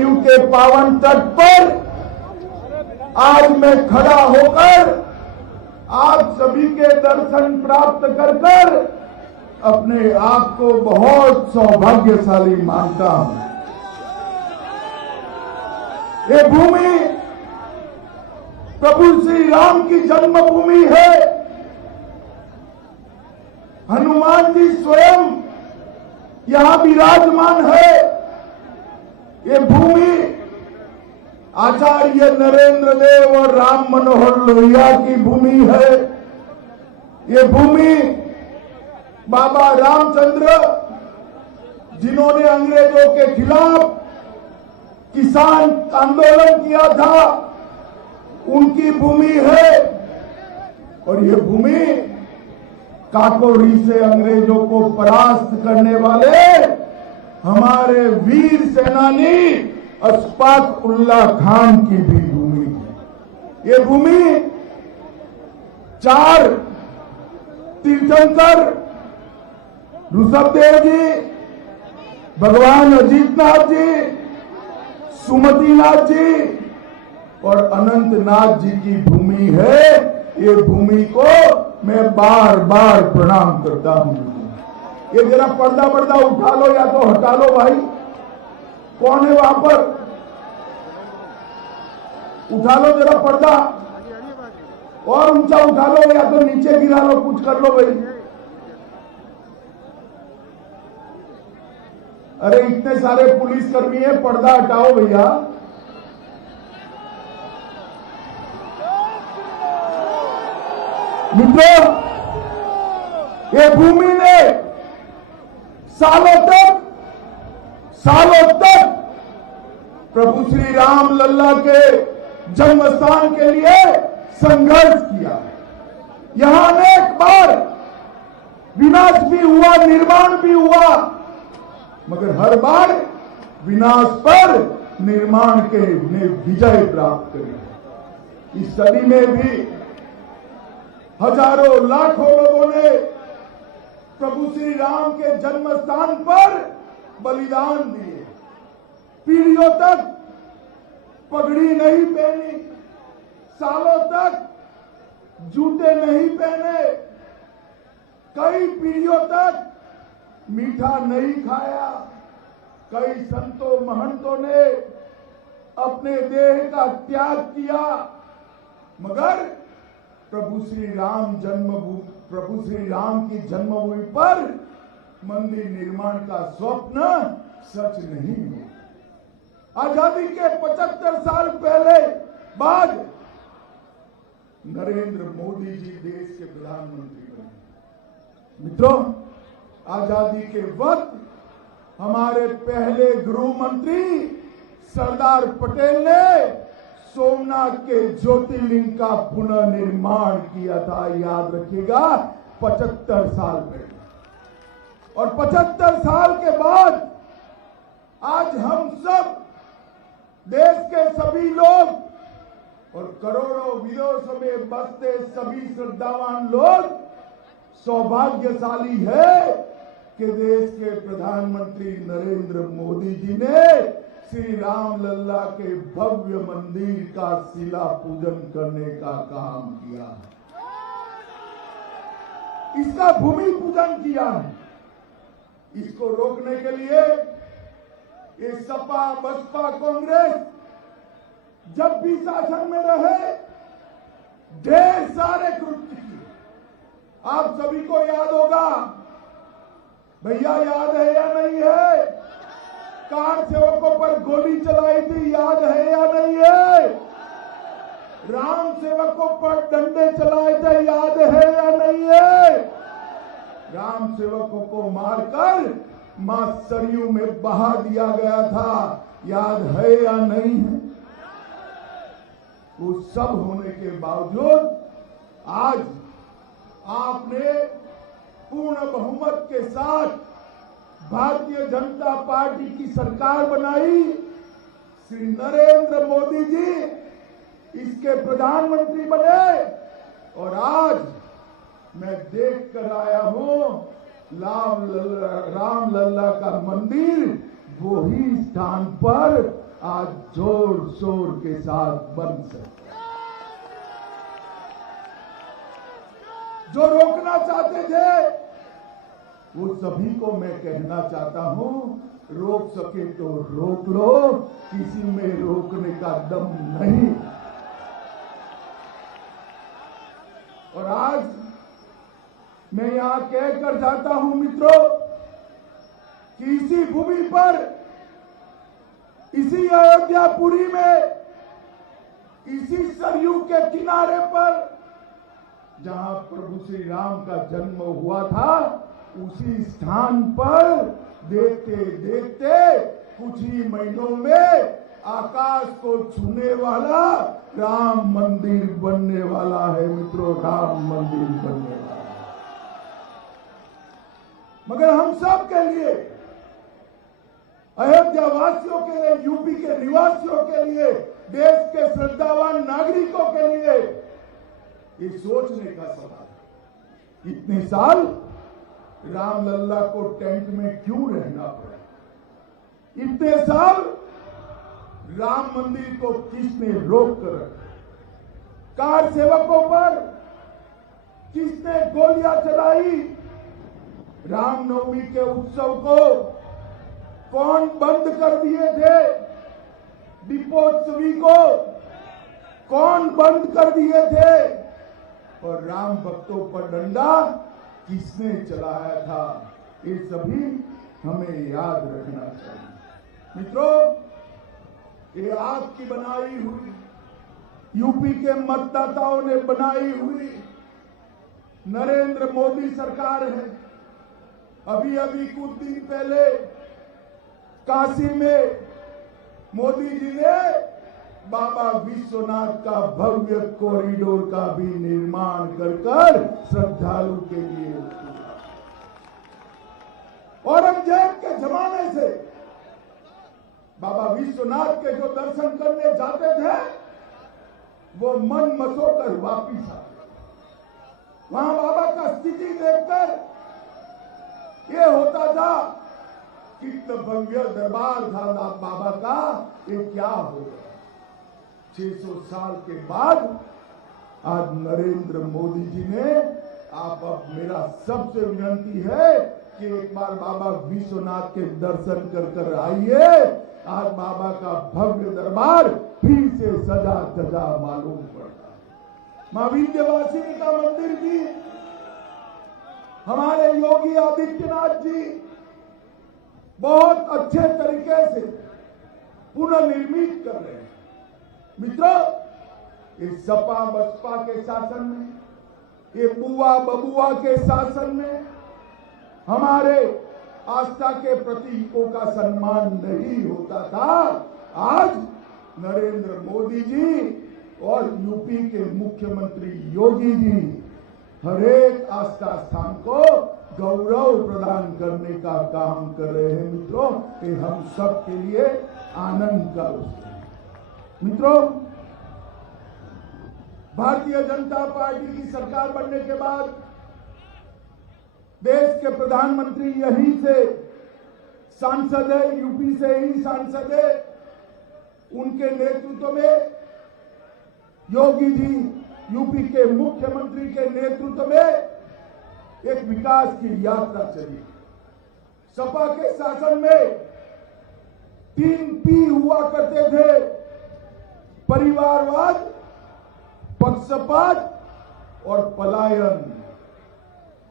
सरयू के पावन तट पर आज मैं खड़ा होकर आप सभी के दर्शन प्राप्त कर अपने आप को बहुत सौभाग्यशाली मानता हूं। ये भूमि प्रभु श्री राम की जन्मभूमि है। हनुमान जी स्वयं यहां विराजमान है। ये भूमि आचार्य नरेंद्र देव और राम मनोहर लोहिया की भूमि है। ये भूमि बाबा रामचंद्र, जिन्होंने अंग्रेजों के खिलाफ किसान आंदोलन किया था, उनकी भूमि है। और ये भूमि काकोरी से अंग्रेजों को परास्त करने वाले हमारे वीर सेनानी अशफाक उल्लाह खान की भी भूमि है। ये भूमि 4 तीर्थंकर ऋषभदेव जी, भगवान अजीतनाथ जी, सुमतिनाथ जी और अनंतनाथ जी की भूमि है। ये भूमि को मैं बार बार प्रणाम करता हूं। ये जरा पर्दा उठा लो या तो हटा लो भाई। कौन है वहां पर? उठा लो जरा पर्दा, और ऊंचा उठा लो या तो नीचे गिरा लो, कुछ कर लो भाई। अरे इतने सारे पुलिसकर्मी हैं, पर्दा हटाओ भैया। मित्रों, ये भूमि ने सालों तक प्रभु श्री राम लल्ला के जन्म स्थान के लिए संघर्ष किया। यहां अनेक बार विनाश भी हुआ, निर्माण भी हुआ, मगर हर बार विनाश पर निर्माण के ने विजय प्राप्त करी। इस सदी में भी हजारों लाखों लोगों ने प्रभु श्री राम के जन्म स्थान पर बलिदान दिए। पीढ़ियों तक पगड़ी नहीं पहनी, सालों तक जूते नहीं पहने, कई पीढ़ियों तक मीठा नहीं खाया। कई संतों महंतों ने अपने देह का त्याग किया, मगर प्रभु श्री राम की जन्मभूमि पर मंदिर निर्माण का स्वप्न सच नहीं हुआ। आजादी के 75 साल पहले बाद नरेंद्र मोदी जी देश के प्रधानमंत्री बने। मित्रों, आजादी के वक्त हमारे पहले गृह मंत्री सरदार पटेल ने सोमनाथ के ज्योतिर्लिंग का पुनर्निर्माण किया था। याद रखिएगा, 75 साल पहले। और 75 साल के बाद आज हम सब, देश के सभी लोग और करोड़ों विदेशों में बसते सभी श्रद्धावान लोग सौभाग्यशाली है कि देश के प्रधानमंत्री नरेंद्र मोदी जी ने श्री राम लल्ला के भव्य मंदिर का शिला पूजन करने का काम किया, इसका भूमि पूजन किया। इसको रोकने के लिए ये सपा बसपा कांग्रेस जब भी शासन में रहे ढेर सारे कृत्य किए। आप सभी को याद होगा, भैया याद है या नहीं है? कार सेवकों पर गोली चलाई थी, याद है या नहीं है? राम सेवकों पर डंडे चलाए थे, याद है या नहीं है? राम सेवकों को मारकर मां सरयू में बहा दिया गया था, याद है या नहीं है? वो सब होने के बावजूद आज आपने पूर्ण बहुमत के साथ भारतीय जनता पार्टी की सरकार बनाई। श्री नरेंद्र मोदी जी इसके प्रधानमंत्री बने और आज मैं देख कर आया हूं राम लल्ला का मंदिर वो ही स्थान पर आज जोर शोर के साथ बन सके। जो रोकना चाहते थे वो सभी को मैं कहना चाहता हूं, रोक सके तो रोक लो, किसी में रोकने का दम नहीं। और आज मैं यहां कहकर जाता हूं मित्रों कि इसी भूमि पर, इसी अयोध्यापुरी में, इसी सरयू के किनारे पर जहां प्रभु श्री राम का जन्म हुआ था, उसी स्थान पर देखते देखते कुछ ही महीनों में आकाश को छूने वाला राम मंदिर बनने वाला है मित्रों, राम मंदिर बनने वाला है। मगर हम सब के लिए, अयोध्या वासियों के लिए, यूपी के निवासियों के लिए, देश के श्रद्धावान नागरिकों के लिए ये सोचने का सवाल है, इतने साल रामलल्ला को टेंट में क्यों रहना पड़ा? इतने साल राम मंदिर को किसने रोक कर रखा? कार सेवकों पर किसने गोलियां चलाई? रामनवमी के उत्सव को कौन बंद कर दिए थे? दीपोत्सवी को कौन बंद कर दिए थे? और राम भक्तों पर डंडा किसने चलाया था? ये सभी हमें याद रखना चाहिए। मित्रों, ये आपकी बनाई हुई, यूपी के मतदाताओं ने बनाई हुई नरेंद्र मोदी सरकार है। अभी अभी कुछ दिन पहले काशी में मोदी जी ने बाबा विश्वनाथ का भव्य कॉरिडोर का भी निर्माण कर श्रद्धालु के लिए किया। औरंगजेब के जमाने से बाबा विश्वनाथ के जो दर्शन करने जाते थे वो मन मसोकर वापिस आ गए। वहां बाबा का स्थिति देखकर ये होता था, कितना भव्य दरबार था बाबा का, ये क्या हो गया। 600 साल के बाद आज नरेंद्र मोदी जी ने, आप अब मेरा सबसे विनती है कि एक बार बाबा विश्वनाथ के दर्शन कर आइए। आज बाबा का भव्य दरबार फिर से सजा सजा मालूम पड़ता है। मां विंध्यवासिनी का मंदिर भी हमारे योगी आदित्यनाथ जी बहुत अच्छे तरीके से पुनर्निर्मित कर रहे हैं। मित्रों, इस सपा बसपा के शासन में, ये बुआ बबुआ के शासन में हमारे आस्था के प्रतीकों का सम्मान नहीं होता था। आज नरेंद्र मोदी जी और यूपी के मुख्यमंत्री योगी जी हर एक आस्था स्थान को गौरव प्रदान करने का काम कर रहे हैं। मित्रों, ये हम सब के लिए आनंद का विषय है। मित्रों, भारतीय जनता पार्टी की सरकार बनने के बाद देश के प्रधानमंत्री यहीं से सांसद है, यूपी से ही सांसद है। उनके नेतृत्व में योगी जी, यूपी के मुख्यमंत्री के नेतृत्व में एक विकास की यात्रा चली। सपा के शासन में 3 P हुआ करते थे, परिवारवाद, पक्षपात और पलायन।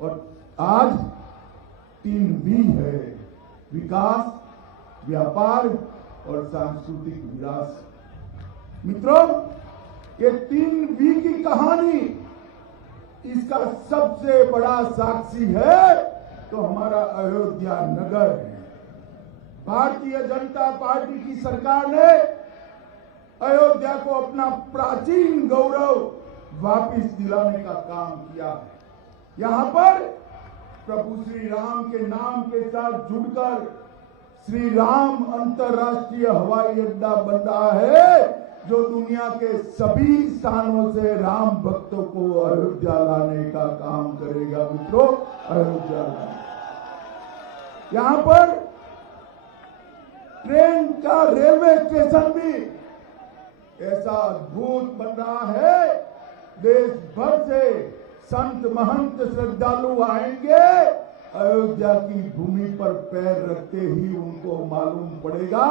और आज 3 V है, विकास, व्यापार और सांस्कृतिक विरासत। मित्रों, ये 3 V की कहानी, इसका सबसे बड़ा साक्षी है तो हमारा अयोध्या नगर है। भारतीय जनता पार्टी की सरकार ने अयोध्या को अपना प्राचीन गौरव वापस दिलाने का काम किया है। यहां पर प्रभु श्री राम के नाम के साथ जुड़कर श्री राम अंतर्राष्ट्रीय हवाई अड्डा बन रहा है, जो दुनिया के सभी स्थानों से राम भक्तों को अयोध्या लाने का काम करेगा। मित्रों, अयोध्या यहां पर ट्रेन का रेलवे स्टेशन भी ऐसा अद्भुत बन रहा है। देश भर से संत महंत श्रद्धालु आएंगे, अयोध्या की भूमि पर पैर रखते ही उनको मालूम पड़ेगा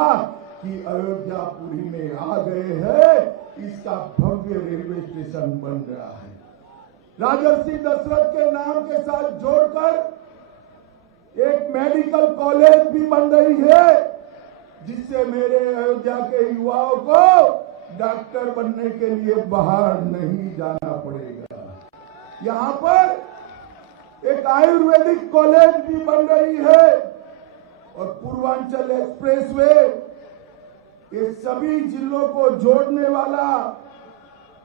कि अयोध्यापुरी में आ गए हैं। इसका भव्य रेलवे स्टेशन बन रहा है। राजर्षि दशरथ के नाम के साथ जोड़कर एक मेडिकल कॉलेज भी बन रही है, जिससे मेरे अयोध्या के युवाओं को डॉक्टर बनने के लिए बाहर नहीं जाना पड़ेगा। यहाँ पर एक आयुर्वेदिक कॉलेज भी बन रही है और पूर्वांचल एक्सप्रेसवे ये सभी जिलों को जोड़ने वाला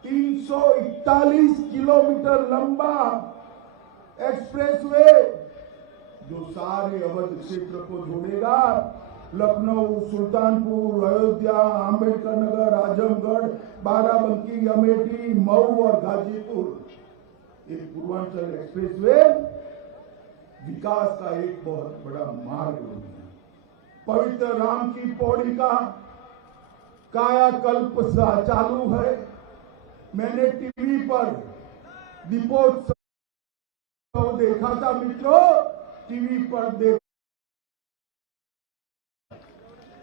341 किलोमीटर लंबा एक्सप्रेसवे जो सारे अवध क्षेत्र को जोड़ेगा। लखनऊ, सुल्तानपुर, अयोध्या, अंबेडकर नगर, आजमगढ़, बाराबंकी, अमेठी, मऊ और गाजीपुर। एक पूर्वांचल एक्सप्रेसवे विकास का एक बहुत बड़ा मार्ग बन गया। पवित्र राम की पौड़ी का कायाकल्प चालू है। मैंने टीवी पर दीपोत्सव देखा था मित्रों, टीवी पर देख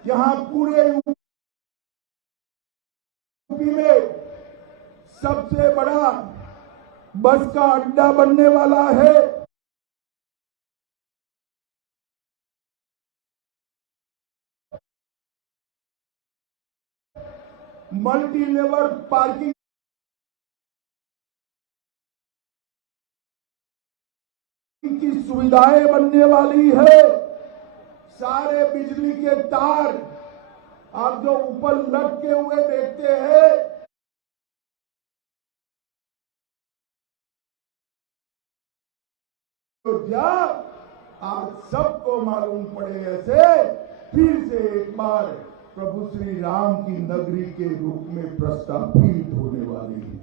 यहां पूरे यूपी में सबसे बड़ा बस का अड्डा बनने वाला है। मल्टी लेवल पार्किंग की सुविधाएं बनने वाली है। सारे बिजली के तार आप जो ऊपर लटके हुए देखते हैं, अयोध्या आज सबको मालूम पड़े ऐसे फिर से एक बार प्रभु श्री राम की नगरी के रूप में प्रस्तावित होने वाली है।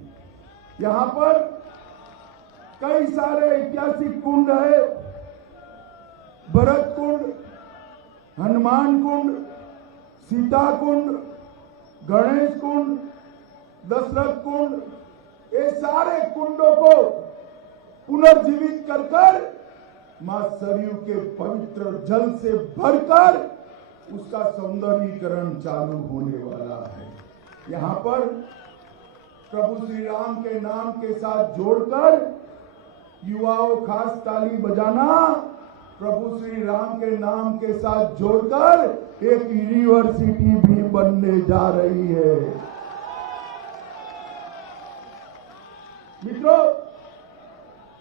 यहाँ पर कई सारे ऐतिहासिक कुंड है। भरत कुंड, हनुमान कुंड, सीता कुंड, गणेश कुंड, दशरथ कुंड, ये सारे कुंडों को पुनर्जीवित कर मां सरयू के पवित्र जल से भरकर उसका सौंदर्यीकरण चालू होने वाला है। यहाँ पर प्रभु श्री राम के नाम के साथ जोड़कर युवाओं खास ताली बजाना, प्रभु श्री राम के नाम के साथ जोड़कर एक यूनिवर्सिटी भी बनने जा रही है। मित्रों,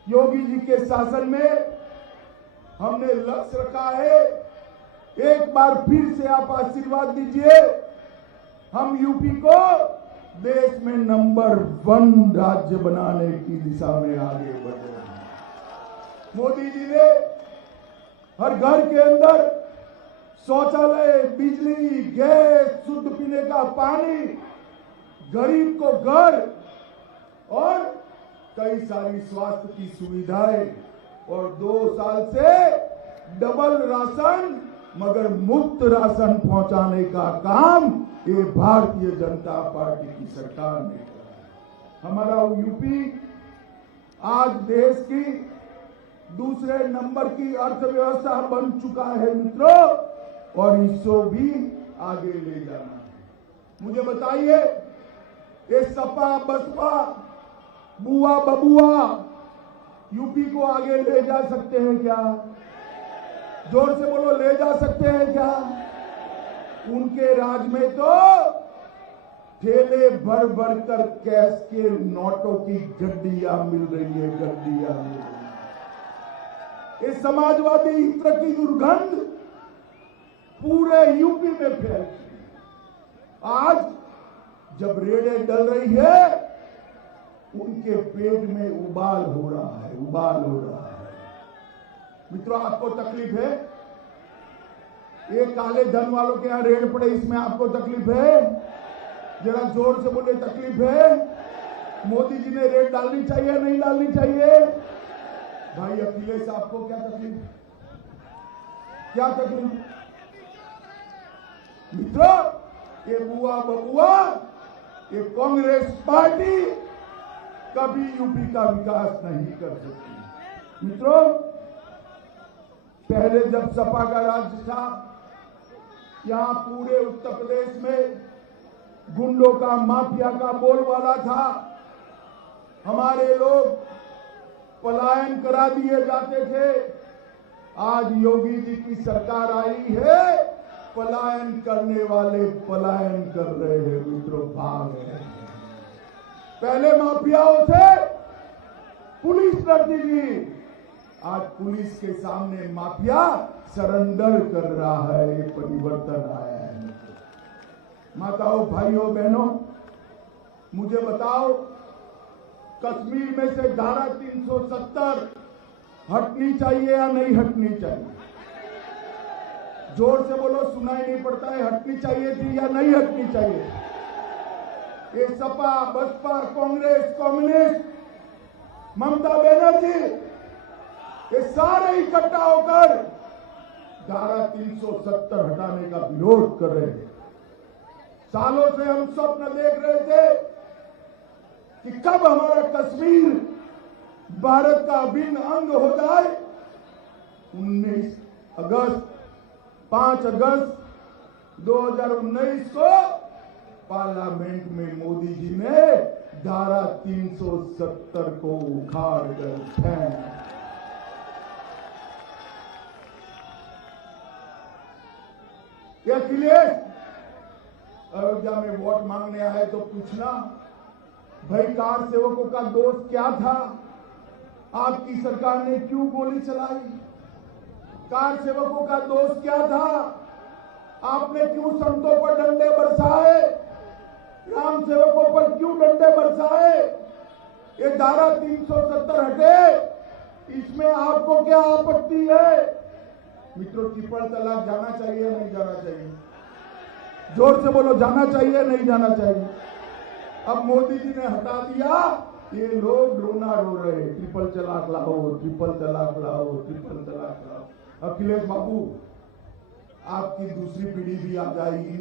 योगी जी के शासन में हमने लक्ष्य रखा है, एक बार फिर से आप आशीर्वाद दीजिए, हम यूपी को देश में नंबर 1 राज्य बनाने की दिशा में आगे बढ़ रहे हैं। मोदी जी ने हर घर के अंदर शौचालय, बिजली, गैस, शुद्ध पीने का पानी, गरीब को घर और कई सारी स्वास्थ्य की सुविधाएं और 2 साल से डबल राशन मगर मुफ्त राशन पहुंचाने का काम ये भारतीय जनता पार्टी की सरकार ने किया। हमारा यूपी आज देश की दूसरे नंबर की अर्थव्यवस्था बन चुका है मित्रों, और इसको भी आगे ले जाना है। मुझे बताइए, ये सपा बसपा बुआ बबुआ यूपी को आगे ले जा सकते हैं क्या? जोर से बोलो, ले जा सकते हैं क्या? उनके राज में तो ठेले भर भर कर कैश के नोटों की गड्डियां मिल रही है, गड्डियां मिल रही है। ये समाजवादी इत्र की दुर्गंध पूरे यूपी में फैल गई। आज जब रेडें डल रही है, उनके पेट में उबाल हो रहा है, उबाल हो रहा है। मित्रों, आपको तकलीफ है? ये काले धन वालों के यहाँ रेड पड़े, इसमें आपको तकलीफ है? जरा जोर से बोले, तकलीफ है? मोदी जी ने रेड डालनी चाहिए, नहीं डालनी चाहिए? भाई अखिलेश, आपको क्या तकलीफ? क्या तकलीफ? मित्रों, ये बुआ बबुआ, ये कांग्रेस पार्टी कभी यूपी का विकास नहीं कर सकती। मित्रों, पहले जब सपा का राज्य था, यहां पूरे उत्तर प्रदेश में गुंडों का, माफिया का बोलबाला था। हमारे लोग पलायन करा दिए जाते थे। आज योगी जी की सरकार आई है, पलायन करने वाले पलायन कर रहे हैं। मित्रों, भाग रहे हैं। पहले माफियाओं से पुलिस लड़ती थी, आज पुलिस के सामने माफिया सरेंडर कर रहा है। ये परिवर्तन आया है। माताओं, भाइयों, बहनों, मुझे बताओ, कश्मीर में से धारा 370 हटनी चाहिए या नहीं हटनी चाहिए? जोर से बोलो, सुनाई नहीं पड़ता है। हटनी चाहिए थी या नहीं हटनी चाहिए? ये सपा, बसपा, कांग्रेस, कम्युनिस्ट, ममता बनर्जी, ये सारे इकट्ठा होकर धारा 370 हटाने का विरोध कर रहे हैं। सालों से हम स्वप्न देख रहे थे कि कब हमारा कश्मीर भारत का अभिन्न अंग हो जाए। 5 अगस्त 2019 को पार्लियामेंट में मोदी जी ने धारा 370 को उखाड़ कर फेंक। ये अखिलेश अयोध्या में वोट मांगने आए तो पूछना, भाई कार सेवकों का दोष क्या था? आपकी सरकार ने क्यों गोली चलाई? कार सेवकों का दोष क्या था? आपने क्यों संतों पर डंडे बरसाए? ग्राम सेवकों पर क्यों डंडे बरसाए? ये धारा 370 हटे, इसमें आपको क्या आपत्ति है? मित्रों, ट्रिपल तलाक जाना चाहिए नहीं जाना चाहिए? जोर से बोलो, जाना चाहिए नहीं जाना चाहिए? अब मोदी जी ने हटा दिया, ये लोग रोना रो रहे, ट्रिपल तलाक लाओ, ट्रिपल तलाक लाओ, ट्रिपल तलाक लाओ। अखिलेश बाबू, आपकी दूसरी पीढ़ी भी आ जाएगी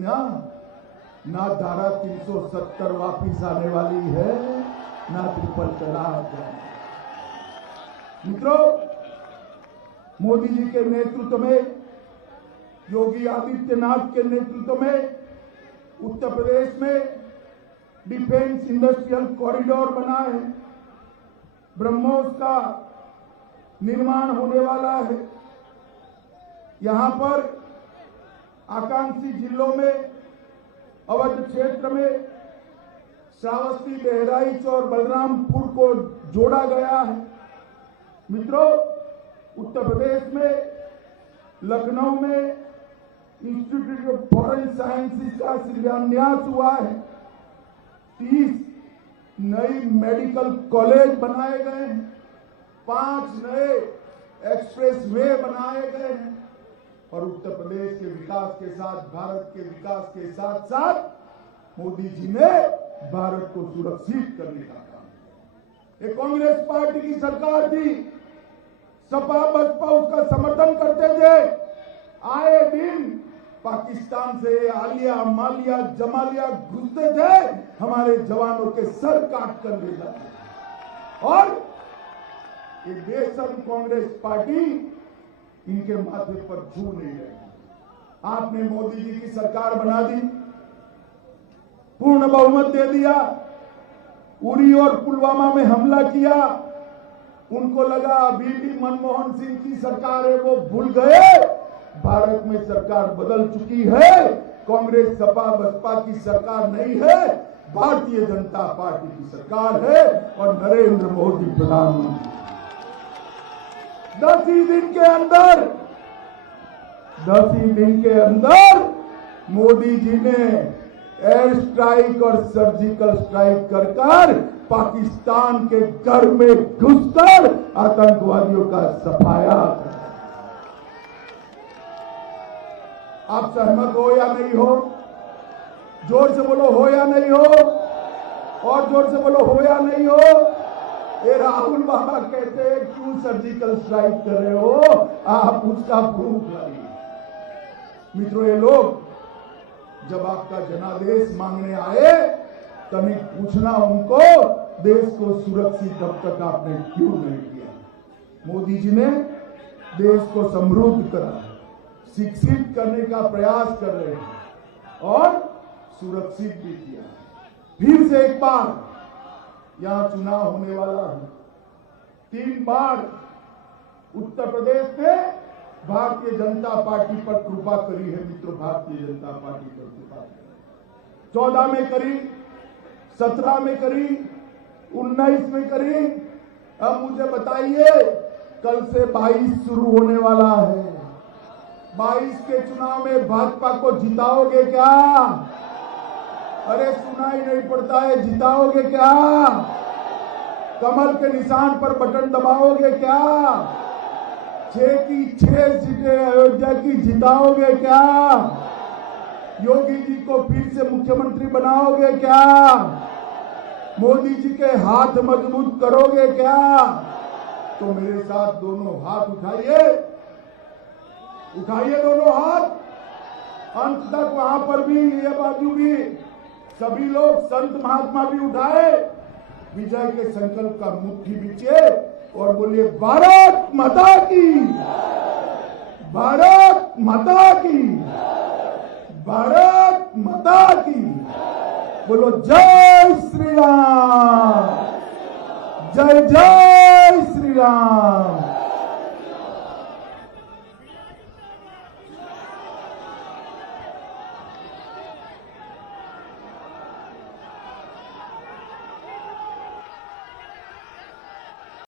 ना धारा 370 वापिस आने वाली है, ना ट्रिपल तलाक। मित्रों, मोदी जी के नेतृत्व में, योगी आदित्यनाथ के नेतृत्व में उत्तर प्रदेश में डिफेंस इंडस्ट्रियल कॉरिडोर बना है। ब्रह्मोस का निर्माण होने वाला है। यहां पर आकांक्षी जिलों में, अवध क्षेत्र में श्रावस्ती, बहराइच और बलरामपुर को जोड़ा गया है। मित्रों, उत्तर प्रदेश में लखनऊ में इंस्टीट्यूट ऑफ फॉरेन साइंसेज का शिलान्यास हुआ है। 30 नई मेडिकल कॉलेज बनाए गए हैं। 5 नए एक्सप्रेस वे बनाए गए हैं। और उत्तर प्रदेश के विकास के साथ, भारत के विकास के साथ साथ मोदी जी ने भारत को सुरक्षित करने का काम किया। ये कांग्रेस पार्टी की सरकार थी, सपा बसपा उसका समर्थन करते थे। आए दिन पाकिस्तान से आलिया, मालिया, जमालिया घुसते थे, हमारे जवानों के सर काट कर ले जाते। और ये बेशर्म कांग्रेस पार्टी इनके माथे पर छू नहीं रही। आपने मोदी जी की सरकार बना दी, पूर्ण बहुमत दे दिया, उरी और पुलवामा में हमला किया। उनको लगा अभी भी मनमोहन सिंह की सरकार है, वो भूल गए भारत में सरकार बदल चुकी है। कांग्रेस, सपा, बसपा की सरकार नहीं है, भारतीय जनता पार्टी की सरकार है और नरेंद्र मोदी प्रधानमंत्री। 10 ही दिन के अंदर मोदी जी ने एयर स्ट्राइक और सर्जिकल स्ट्राइक कर पाकिस्तान के घर में घुसकर आतंकवादियों का सफाया कर। आप सहमत हो या नहीं हो? जोर से बोलो, हो या नहीं हो? और जोर से बोलो, हो या नहीं हो? ये राहुल बाबा कहते हैं क्यों सर्जिकल स्ट्राइक कर रहे हो, आप उसका प्रूफ लाइए। मित्रों, ये लोग जब आपका जनादेश मांगने आए तभी पूछना उनको, देश को सुरक्षित तब तक आपने क्यों नहीं किया। मोदी जी ने देश को समृद्ध करा, शिक्षित करने का प्रयास कर रहे हैं और सुरक्षित भी किया। फिर से एक बार यहां चुनाव होने वाला है। 3 बार उत्तर प्रदेश में भारतीय जनता पार्टी पर कृपा करी है मित्रों, भारतीय जनता पार्टी पर कृपा करी। 14 में करी, 17 में करी, 19 में करी। अब मुझे बताइए, कल से 22 शुरू होने वाला है। 22 के चुनाव में भाजपा को जिताओगे क्या? अरे सुनाई नहीं पड़ता है, जिताओगे क्या? कमल के निशान पर बटन दबाओगे क्या? 6 की 6 सीटें अयोध्या की जिताओगे क्या? योगी जी को फिर से मुख्यमंत्री बनाओगे क्या? मोदी जी के हाथ मजबूत करोगे क्या? तो मेरे साथ दोनों हाथ उठाइए, उठाइए दोनों हाथ, अंत तक वहां पर भी, ये बाजू भी, सभी लोग संत महात्मा भी उठाए, विजय के संकल्प का मुट्ठी बीचे और बोलिए भारत माता की, भारत माता की, भारत माता की। बोलो जय श्री राम, जय जय श्री राम।